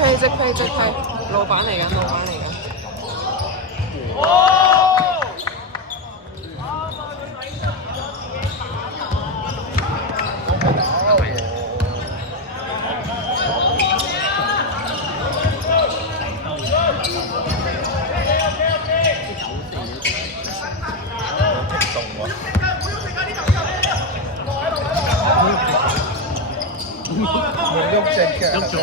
即批，老闆嚟緊。喐隻腳，喐咗，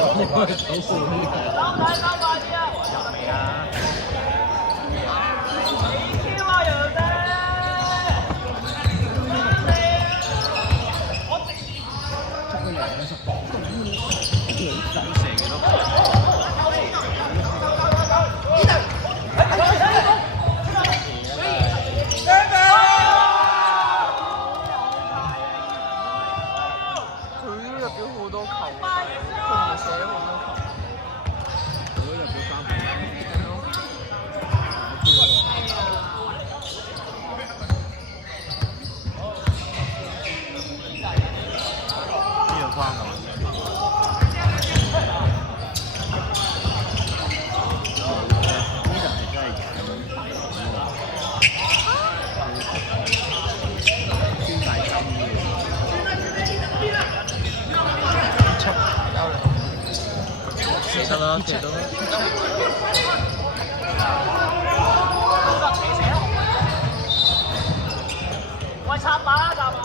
喂，插馬啦，插馬！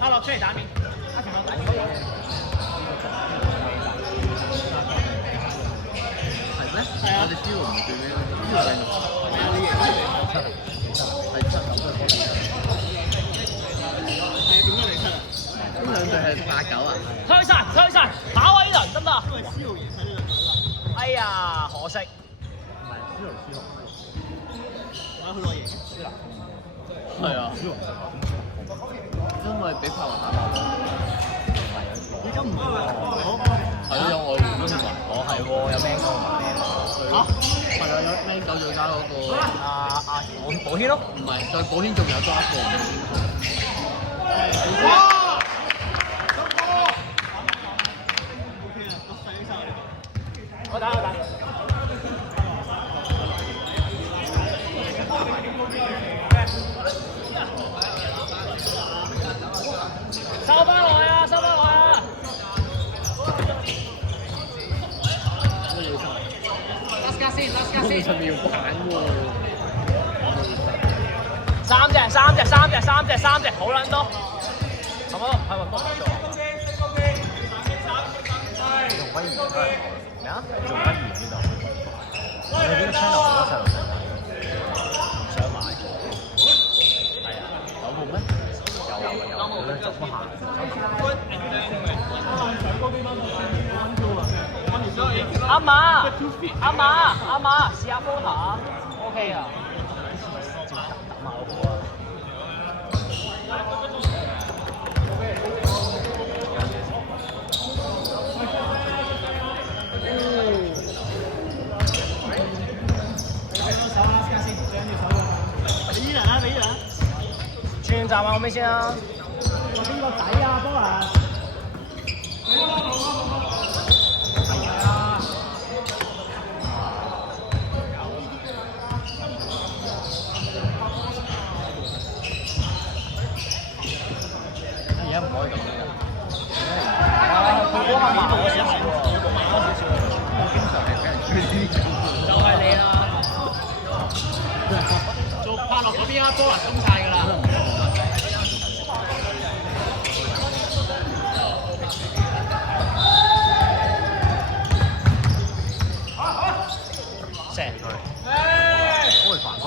他落出嚟打面，他全部打。係咩？係啊！我哋知道唔係最尾咯，呢個係係啊！你贏係7球都係波嚟嘅。係點解你7啊？呢兩隊係8、9啊？推晒，打位呢輪得唔得？因為思豪贏晒呢兩隊啦。哎呀，可惜。唔係思豪。我去攞贏，輸啦。係啊。因為俾柏華打爆咗。你今唔係喎？係咯，有外援咯，同埋我係喎，有 Man 哥同埋 Man 嚇？係啊，有 Man 9再加嗰個保險咯。唔係，再保險仲有多一個。哇！我打。收翻來啊！先，上面要揀喎。三隻，好撚多。係咪幫我做？仲威嚴都係咩啊？仲威嚴呢度。我哋呢個 channel 好多細路仔唔想買。係啊，有冇咩？有，執乜行？阿媽，試下 photo。OK 啊。轉站啊，後尾先啊。邊個仔啊，波啊！而家唔可以咁樣。佢波蘭攻晒㗎啦。射佢，我會犯規。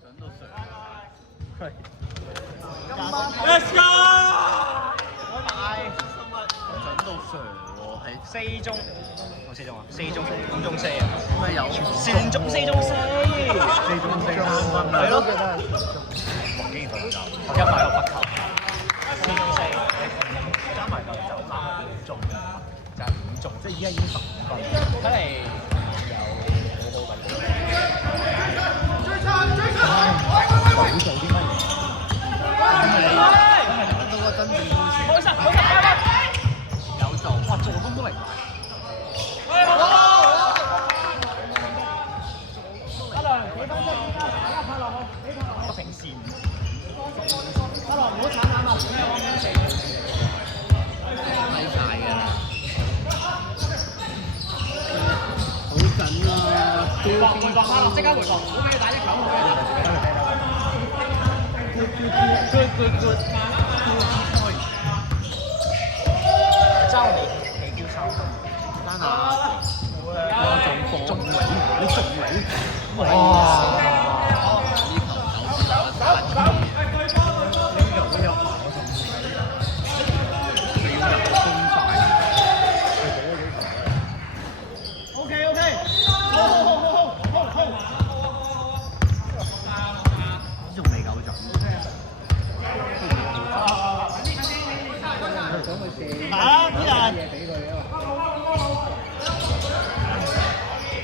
準到上。係。Let's go！ 準到上喎，係4中，我4中啊，4中5中4啊，咪有4中4中4，4中4啱分係咯，哇竟然同走，一塊有罰球，4中4，加埋個走籃5中，就係5中，即係依家已經15分，睇嚟有好好緊要。鬼做啲乜嘢？揾到個真正高潮。開心，有做，哇！助攻都嚟埋。個平線。睇晒㗎啦。好緊啊！回防，即刻回防，好俾佢打一球，好俾佢打。Good。周你叫抽，單下，仲嚟，你仲嚟，哇！呢球9打3，呢球我仲要入攻快。OK，仲未夠準。打呢人，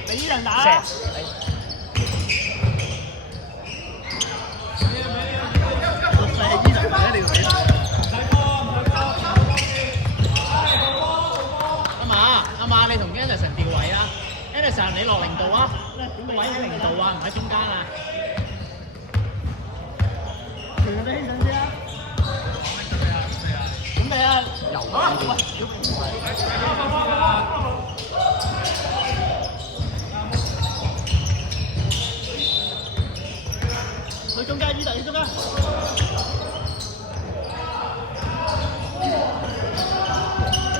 俾呢人打。阿馬，你同 Anderson 調位啊 ！Anderson 你落0度啊，位喺0度啊，唔喺中間啊。傳俾興順先啊！準備啊！去中間，去中間。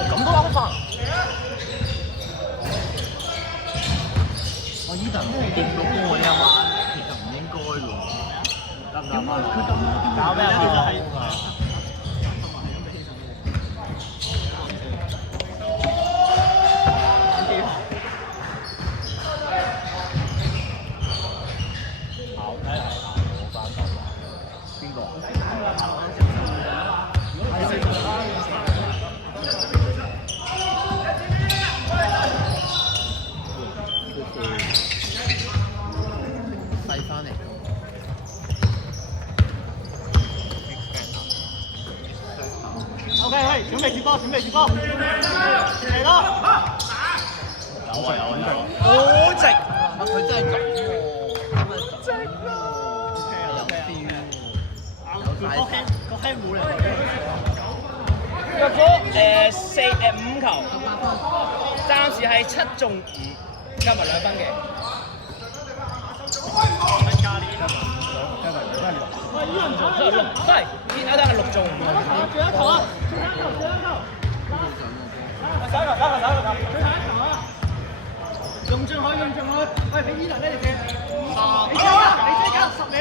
咁都啱法。我依度掂到我啊嘛，其實唔應該喎。得唔得啊？搞咩啊？邊個？細翻嚟。OK， 準備接波，嚟咯！有啊！好直，佢真係咁喎，真係有 feel。個輕冇嚟。若果5球，暫時係7中5，加埋2分嘅。6分，依家都係6中5。最後一球啊！打球！最後一球啊！用盡去，喂，俾伊人呢條線。你追緊10秒。